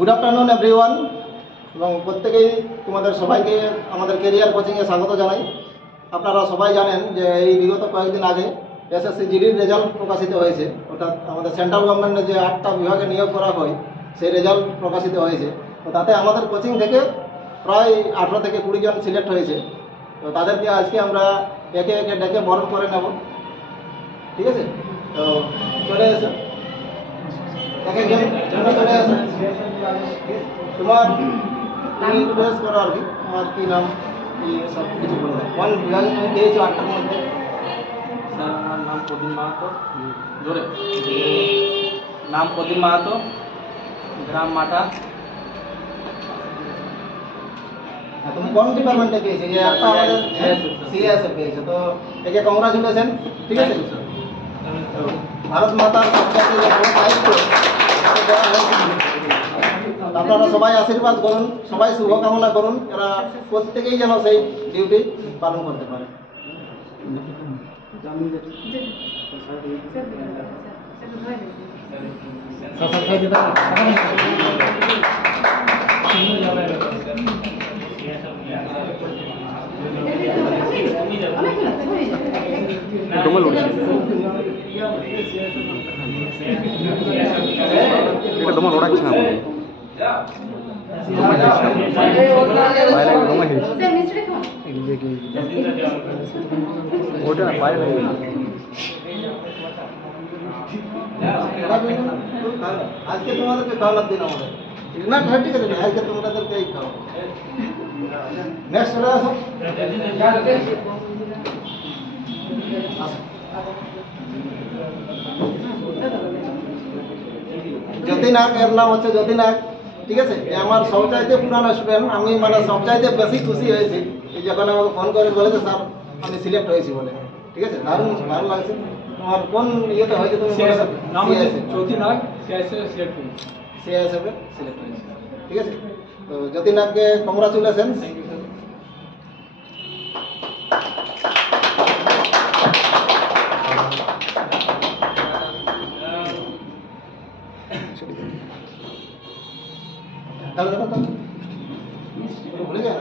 Good afternoon everyone, এবং প্রত্যেকেই তোমাদের সবাইকে আমাদের কেরিয়ার কোচিংয়ে স্বাগত জানাই। আপনারা সবাই জানেন যে এই বিগত কয়েকদিন আগে এসএসসি জিডির রেজাল্ট প্রকাশিত হয়েছে, অর্থাৎ আমাদের সেন্ট্রাল গভর্নমেন্টের যে 8টা বিভাগে নিয়োগ করা হয় সেই রেজাল্ট প্রকাশিত হয়েছে। তো তাতে আমাদের কোচিং থেকে প্রায় 18 থেকে 20 জন সিলেক্ট হয়েছে। তো তাদেরকে আজকে আমরা একে একে ডেকে বরণ করে নেব, ঠিক আছে? তো চলে এসো, একে একে চলে এসো। তোমার তুমি ইন্ট্রোডিউস করো আর কি, তোমার কী নাম, কি সব কিছু বলো। কোন বিভাগে তুমি পেয়েছো 8টার মধ্যে? স্যার আমার নাম প্রদীপ মাহাতো, জোরে নাম প্রদীপ মাহাতো, গ্রাম মাটা। তুমি কোন ডিপার্টমেন্টে পেয়েছো? যে একটা আমাদের সিএস এ পেয়েছো, তো একে কংগ্রাচুলেশন, ঠিক আছে? তো ভারত মাতার সবচাইতে যে বড় দায়িত্ব তাকে দেওয়া হয়েছে। আপনারা সবাই আশীর্বাদ করুন, সবাই শুভকামনা করুন, এরা প্রত্যেকেই যেন সেই ডিউটি পালন করতে পারে। এটা তোমার ওড়াচ্ছে না ওটা বাইরে লাগবে না। আজকে তোমাদেরকে খাওয়ানোর দিন আমাদের, না ঠিক আছে, আজকে তোমাদেরকে এই খাওয়া। নেক্সট চলে আসো। জ্যোতি নাগ, এর নাম হচ্ছে জ্যোতি নাগ, ঠিক আছে? আমার সবচাইতে পুরানো স্টুডেন্ট, আমি মানে সবচাইতে বেশি খুশি হয়েছি যখন আমাকে ফোন করে বলেছে স্যার আমি সিলেক্ট হয়েছি বলে, ঠিক আছে? দারুণ ভালো লাগছে। তোমার কোন ইয়েতে হয়েছে তুমি? জ্যোতি নাগ সিলেক্ট হয়েছে, সিআইএসএফে সিলেক্ট হয়েছে, ঠিক আছে? তো জ্যোতি নাগকে কংগ্রাচুলেশন। ভুলে যায়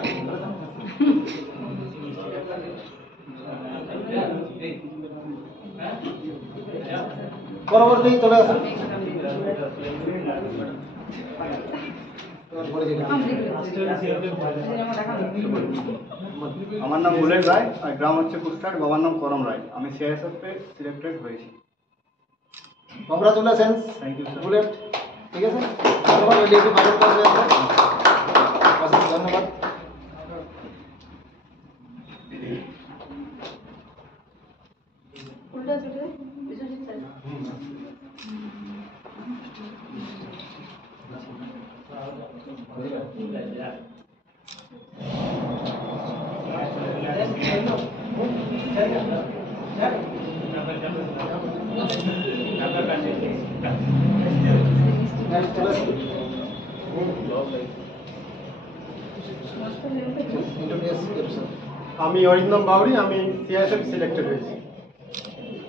পরবর্তী চলে আসুন। আমার নাম বুলেট রায় আর গ্রাম হচ্ছে কুস্টার, বাবার নাম করম রায়। আমি সিআইএসএফে সিলেক্টেড হয়েছি। Congratulation thank you sir. Bullet, ঠিক আছে? ধন্যবাদ, ডিউটি পালন করবে। ধন্যবাদ। আমি অরিন্দম বাউরি, আমি সিআইএসএফ সিলেক্টেড হয়েছি।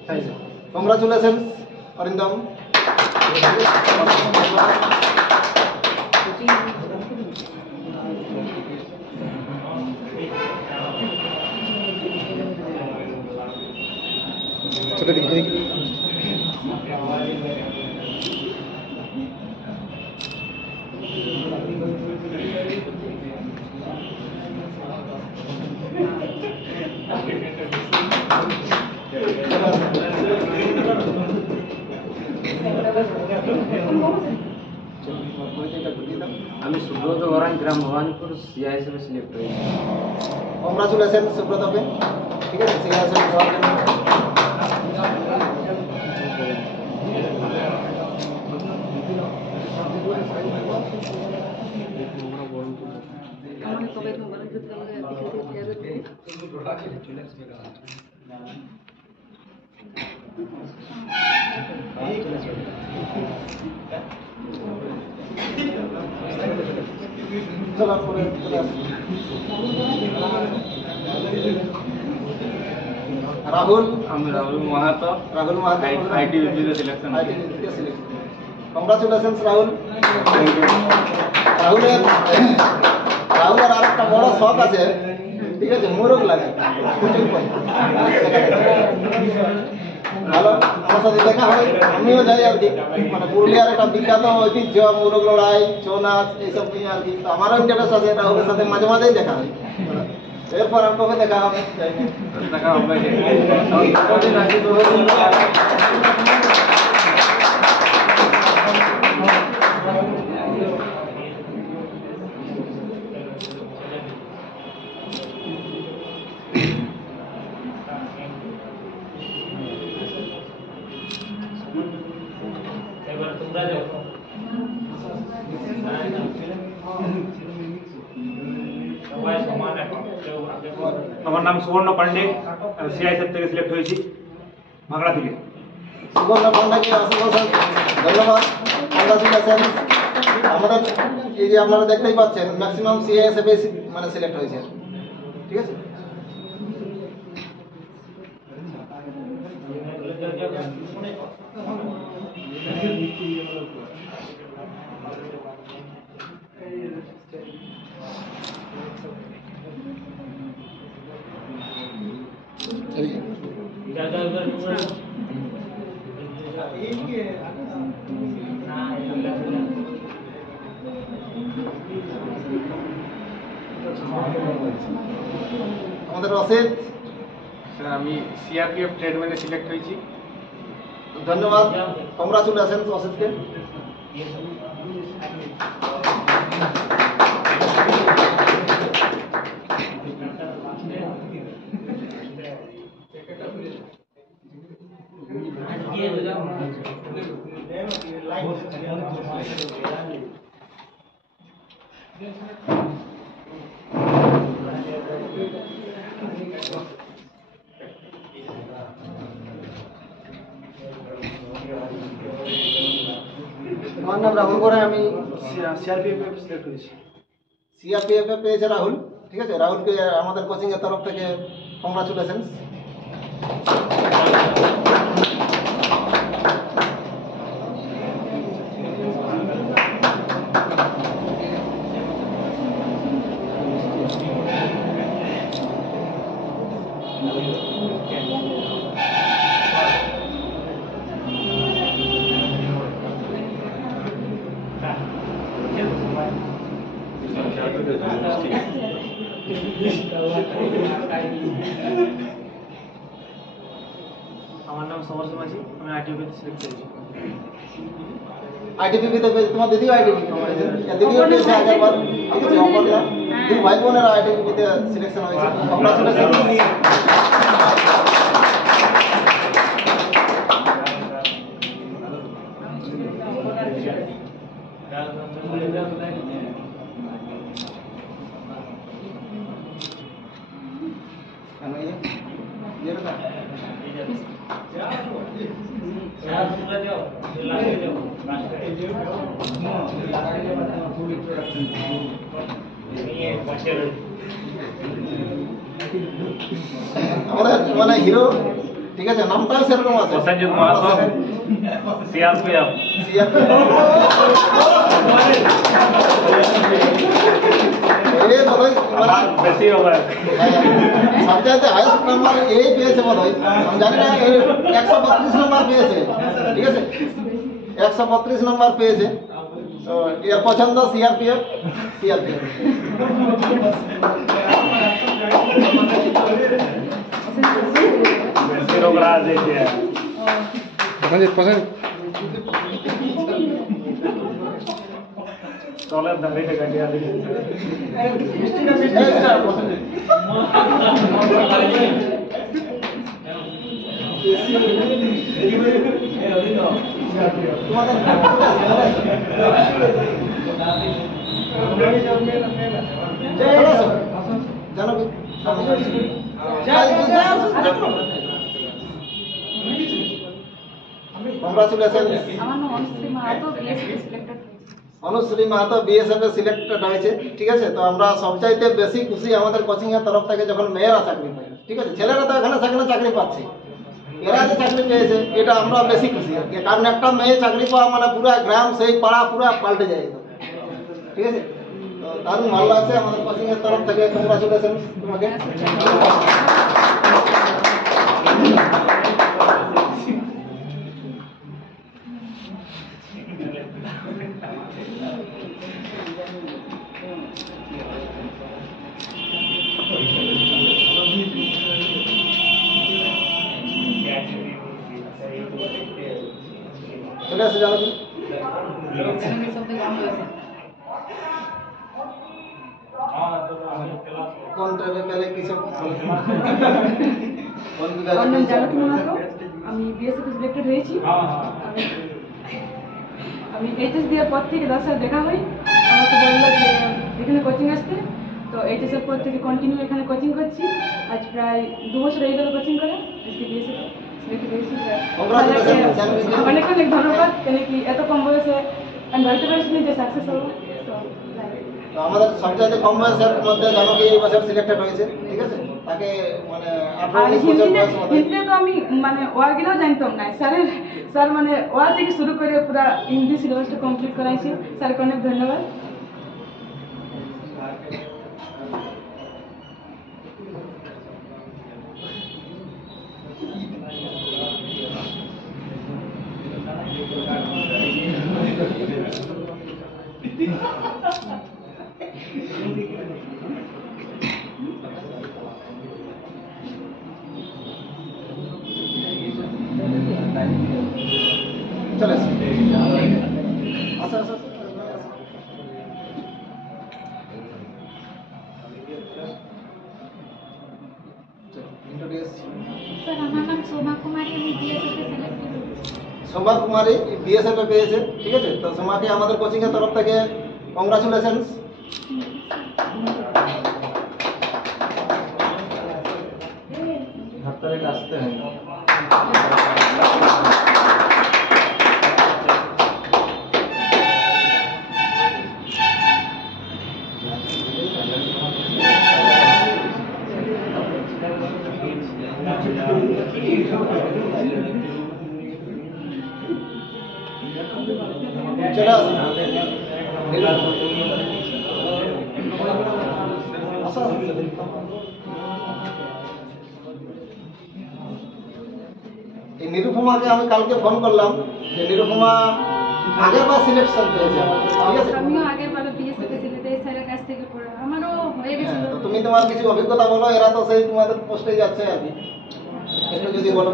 Thank you. কংগ্রাচুলেশন অরিন্দম। ছোটো দিকে আমি সুব্রত ওরান, গ্রাম ভবানীপুর, সিআইএসএফে সিলেক্ট হয়েছি। কংগ্রাচুলেশন সুব্রতকে, ঠিক আছে? সিআইএসএফ যাওয়ার জন্য। চলো পরে চলে আসি। রাহুল, আমি Rahul Mahato, Rahul Mahato ITBP selection. Congratulations Rahul. Thank you. রাহুলের রাহুলের আর একটা বড় শখ আছে, ঠিক আছে, মোরগ লাগে প্রচুর ভালো, আমার সাথে দেখা হয়, আমিও যাই আর কি। মানে পুরুলিয়ার একটা বিখ্যাত ঐতিহ্য মোরগ লড়াই, ছৌ নাচ, এইসব নিয়ে আর কি। তো আমারও ইন্টারেস্ট আছে, রাহুলের সাথে মাঝে মাঝেই দেখা হয়। এরপর আর কবে দেখা হবে দেখা হবে কদিন আছে তো আমার নাম সুবর্ণ পান্ডে, সিআইএসএফ থেকে সিলেক্ট হয়েছি ভাগড়া থেকে। সুবর্ণ পান্ডাকে অসংখ্য ধন্যবাদ, কংগ্রাচুলেশন। আমাদের এই যে আপনারা দেখতেই পাচ্ছেন ম্যাক্সিমাম সিএসএফ মানে সিলেক্ট হয়েছে, ঠিক আছে। আমাদের রশিদ, স্যার আমি সিআরপিএফ ট্রেডম্যানে সিলেক্ট হয়েছি। ধন্যবাদ, কংগ্রাচুলেশন রশিদকে। আমার নাম রাহুল করে, আমি সিআরপিএফ সিলেক্ট হয়েছি। সিআরপিএফ পেয়েছে রাহুল, ঠিক আছে। রাহুলকে আমাদের কোচিং এর তরফ থেকে কংগ্রাচুলেশন। আমার নাম সমর মাঝি, আমি আইটিভিতে সিলেক্ট হয়েছি। আইটিপিতে পেয়েছে, তোমার দিদিও আইটিপি পেয়েছে, দিদিও পেয়েছে আগের বার, ঠিক আছে। অপররা দুই ভাই বোনেরা আইটিপিতে সিলেকশন হয়েছে, কংগ্রাচুলেশন। আমাদের মানে হিরো, ঠিক আছে, নামটাও সেরকম আছে, প্রসেনজিৎ মাহাতো, সিআরপিএফ। বেশি হবে সবচাইতে হাইস্ট নাম্বার এই পেয়েছে বোধ হয়, আমি জানি না, 132 নম্বর পেয়েছে, ঠিক আছে, 132 নম্বর পেয়েছে। তো এর পছন্দ সিআরপিএফ, সিআরপিএফ। বেশি রোগরা আছে চলের দাঁড়িয়ে গাড়ি আলি কংগ্রাচুলেশন। আমার নাম অনুশ্রী মাহাতো, বিএসএফ সিলেক্টেড হয়েছে। অনুশ্রী মাহাতো বিএসএফ এ সিলেক্টেড হয়েছে, ঠিক আছে। তো আমরা সবচাইতে বেশি খুশি আমাদের কোচিং এর তরফ থেকে যখন মেয়েরা চাকরি পায়, ঠিক আছে। ছেলেরা তো এখানে সেখানে চাকরি পাচ্ছে, এরা যে চাকরি পেয়েছে এটা আমরা বেশি খুশি আর কি। কারণ একটা মেয়ে চাকরি পাওয়া মানে পুরো গ্রাম, সেই পাড়া পুরো পাল্টে যায়, ঠিক ঠিক আছে? তো দারুণ ভালো লাগছে আমাদের কোচিং এর তরফ থেকে, কংগ্রাচুলেশন তোমাকে। চলে আসে জানো তুমি? কোন টাইমে পেলে কিছু কোন বিভাগে আমার নাম পেয়েছো? জানাত মাহাতো, আমি বিএসএফ সিলেক্টেড হয়েছি। আমি এইচএস দেওয়ার পর থেকে 10 সাল দেখা হয়, আমাকে বললো যে এখানে কোচিং আসতে, তো এইচএস এর পর থেকে কন্টিনিউ এখানে কোচিং করছি। আজ প্রায় 2 বছর হয়ে গেল কোচিং করে, আজকে বিএসএফ সিলেক্টেড হয়েছি। Congratulations, জানবি। অনেক অনেক ধন্যবাদ, কেন কি এত কম বয়সে আমি ভাবতে পারছিনি যে সাকসেস হবো। তো তো আমাদের সবচাইতে কম বয়সের মধ্যে জানো কি এই বছর সিলেক্টেড হয়েছে, ঠিক আছে? তাকে মানে আর 18-19 বছর হিন্দিতে বয়স মতো। হিন্দিতে তো আমি মানে ওয়াগুলোও জানতাম না, স্যার মানে ওয়া থেকে শুরু করে পুরো হিন্দি সিলেবাসটা কমপ্লিট করাইছে, স্যারকে অনেক ধন্যবাদ। চলে আসো। আসো, আসো, আসো। Introduce. স্যার আমার নাম শোভা কুমারী, আমি বিএসএফ এ সিলেক্টেড হয়েছি। সোমবার কুমারী বিএসএফ এ পেয়েছে, ঠিক আছে? তো সোমাকে আমাদের কোচিং এর তরফ থেকে কংগ্রাচুলেশনস। হাততালি আসতে হয়। চলে আসো। আসো, আসো। এই নিরুপমাকে আমি কালকে ফোন করলাম যে নিরুপমা আগের বার সিলেকশন পেয়েছে, ঠিক আছে? আমিও আগের বার বিএসএফ এ সিলেক্টেড, স্যারের কাছ থেকে পড়া আমারও হয়ে গেছিল। হ্যাঁ, তো তুমি তোমার কিছু অভিজ্ঞতা বলো, এরা তো সেই তোমাদের পোস্টে যাচ্ছে আর কি, একটু যদি বলো।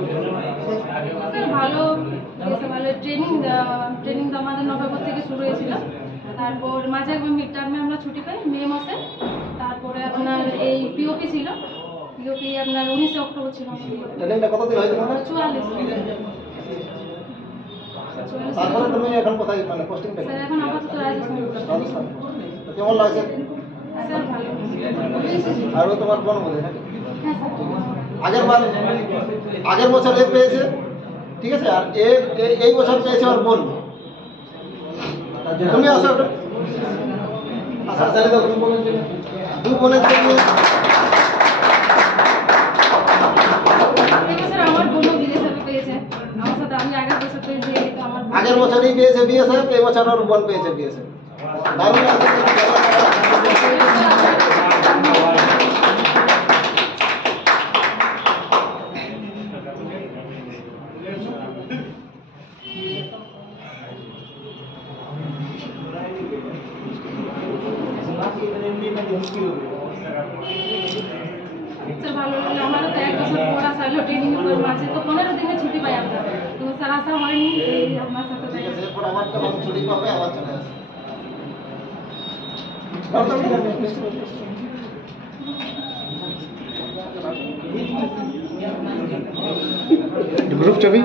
স্যার ভালো, বিএসএফ ভালো ট্রেনিং তো আমাদের নভেম্বর থেকে শুরু হয়েছিল। তারপর মাঝে মিড টার্মে আমরা ছুটি পাই মে মাসে। তারপরে আপনার এই পিওপি ছিল, পিওপি আপনার 19 অক্টোবর ছিল আমাদের। ট্রেনিংটা কতদিন হয়েছে তোমাদের? 44 তারপরে তুমি এখন কোথায় মানে পোস্টিংটা? স্যার এখন আপাতত রাজস্থান। রাজস্থান। তো কেমন লাগছে? স্যার ভালো। আরও তোমার বোন বোধ নাকি? হ্যাঁ স্যার। আগের বছর এ পেয়েছে, ঠিক আছে? আর এই বছর পেয়েছে ওর বোন। তুমি আসো একটু। আচ্ছা, তাহলে তো দু বোনের জন্য স্যার আমার বোনও বিদেশে পেয়েছে, আমার সাথে আমি আগের বছর পেয়েছি, এই তো আমার বোন। আগের বছরই পেয়েছে বিএসএফ, এই বছর ওর বোন পেয়েছে বিএসএফ। দারুণ লাগছে। স্যার ভালো লাগলো, আমারও তো 1 বছর পড়া চাইলো ট্রেনিং এর মাঝে তো 15 দিনের ছুটি পাই আমরা, তো স্যার আসা হয়নি, এই আপনার সাথে ঠিক দেখা। আছে, এরপর আবার যখন ছুটি পাবে আবার চলে আসবে। গ্রুপ ছবি